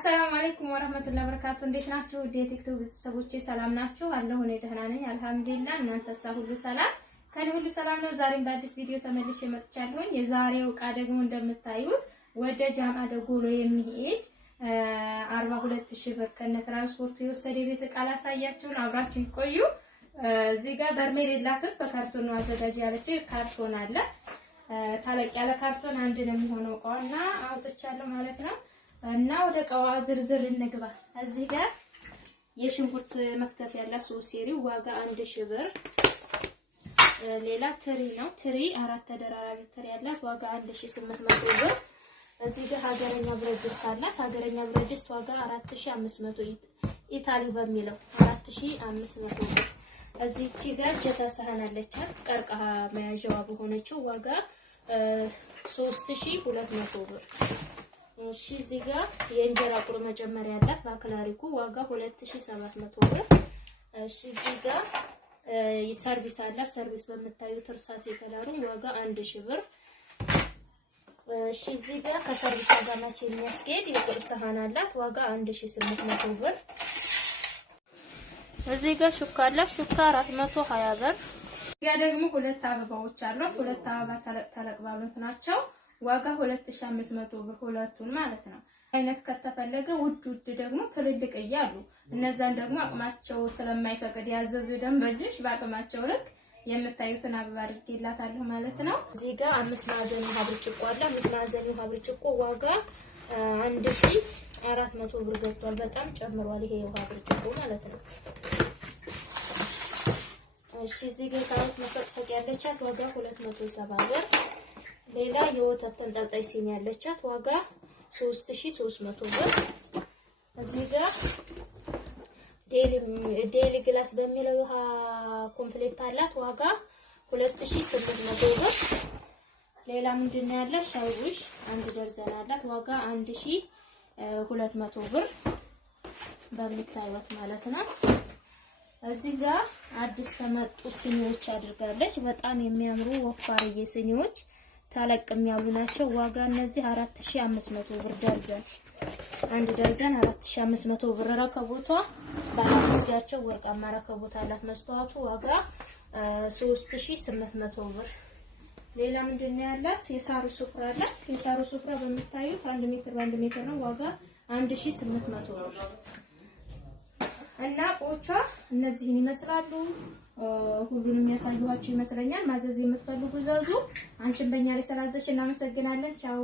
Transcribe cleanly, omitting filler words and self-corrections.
አሰላሙ አለይኩም ወራህመቱላሂ ወበረካቱ። እንዴት ናችሁ? ቲክቶክ ቤተሰቦቼ ሰላም ናችሁ? አለሁ እኔ ደህና ነኝ አልሐምዱሊላህ። እናንተሳ ሁሉ ሰላም? ከኔ ሁሉ ሰላም ነው። ዛሬም በአዲስ ቪዲዮ ተመልሼ መጥቻለሁ። የዛሬው ዕቃ ደግሞ እንደምታዩት ወደ ጃማ ደጎሎ የሚሄድ 42000 ብር ከነ ትራንስፖርት የወሰደ ቤት ዕቃ ላሳያችሁ። አብራችሁ ቆዩ። እዚህ ጋር በርሜል የላትም በካርቶን ነው አዘጋጅ ያለችው። ካርቶን አለ ታለቅ ያለ ካርቶን አንድ ነው የሚሆነው ዕቃውና አውጥቻለሁ ማለት ነው። እና ወደ ዕቃዋ ዝርዝር እንግባ። እዚህ ጋር የሽንኩርት መክተፍ ያላት 3 ሴሪው ዋጋ 1000 ብር። ሌላ ትሪ ነው። ትሪ 4 ተደራራቢ ትሪ ያላት ዋጋ 1800 ብር። እዚህ ጋር ሀገረኛ ብረት ድስት አላት። ሀገረኛ ብረት ድስት ዋጋ 4500 ኢታሊ በሚለው 4500 ብር። እዚህቺ ጋር ጀታ ሳህን አለቻት ቀርቀሃ መያዣዋ በሆነችው ዋጋ 3200 ብር። እሺ እዚህ ጋር የእንጀራ ቁር መጨመሪያ ያላት ባክላሪኩ ዋጋ 2700 ብር። እሺ እዚህ ጋር ሰርቪስ አላት። ሰርቪስ በምታዩት እርሳስ ከለሩ ዋጋ 1000 ብር። እሺ እዚህ ጋር ከሰርቪስ ጋር ማች የሚያስኬድ የቁርስ ሳህን አላት ዋጋ 1800 ብር። እዚህ ጋር ሹካ አላት። ሹካ 420 ብር። እዚህ ጋር ደግሞ ሁለት አበባዎች አሏት። ሁለት አበባ ተለቅ ባሉት ናቸው ዋጋ 2500 ብር ሁለቱን ማለት ነው። አይነት ከተፈለገ ውድ ደግሞ ትልልቅ እያሉ እነዛን ደግሞ አቅማቸው ስለማይፈቅድ ያዘዙ ደንበኞች በአቅማቸው ልክ የምታዩትን አበባ አድርጌላታለሁ ማለት ነው። እዚህ ጋር 5 ማዕዘን ውሃ ብርጭቆ አለ። 5 ማዕዘን ውሃ ብርጭቆ ዋጋ 1400 ብር ገብቷል። በጣም ጨምሯል ይሄ ውሃ ብርጭቆ ማለት ነው። እሺ እዚህ ጋር ካሮት መፈቅፈቅ ያለቻት ዋጋ 270 ብር። ሌላ የወተት ተንጠልጣይ ሲኒ ያለቻት ዋጋ 3300 ብር። እዚህ ጋር ዴሊ ግላስ በሚለው ውሃ ኮምፕሌት አላት ዋጋ 2800 ብር። ሌላ ምንድነው ያለ ሻውሽ አንድ ደርዘን አላት ዋጋ 1200 ብር በሚታዩት ማለት ነው። እዚህ ጋር አዲስ ከመጡ ሲኒዎች አድርጋለች። በጣም የሚያምሩ ወፋርዬ ሲኒዎች ታለቅም ያሉ ናቸው። ዋጋ እነዚህ 4500 ብር ደርዘን። አንድ ደርዘን 4500 ብር። ረከቦቷ ባለመስጋቸው ወርቃማ ረከቦት አላት። መስተዋቱ ዋጋ 3800 ብር። ሌላ ምንድነው ያላት የሳሩ ሱፍራ አላት። የሳሩ ሱፍራ በሚታዩት 1 ሜትር በ1 ሜትር ነው ዋጋ 1800 ብር። እና ቆቿ እነዚህን ይመስላሉ። ሁሉንም ያሳዩዋችሁ ይመስለኛል። ማዘዝ የምትፈልጉ ዘዙ። አንቺን በእኛ ላይ ስላዘዝሽ እናመሰግናለን። ቻው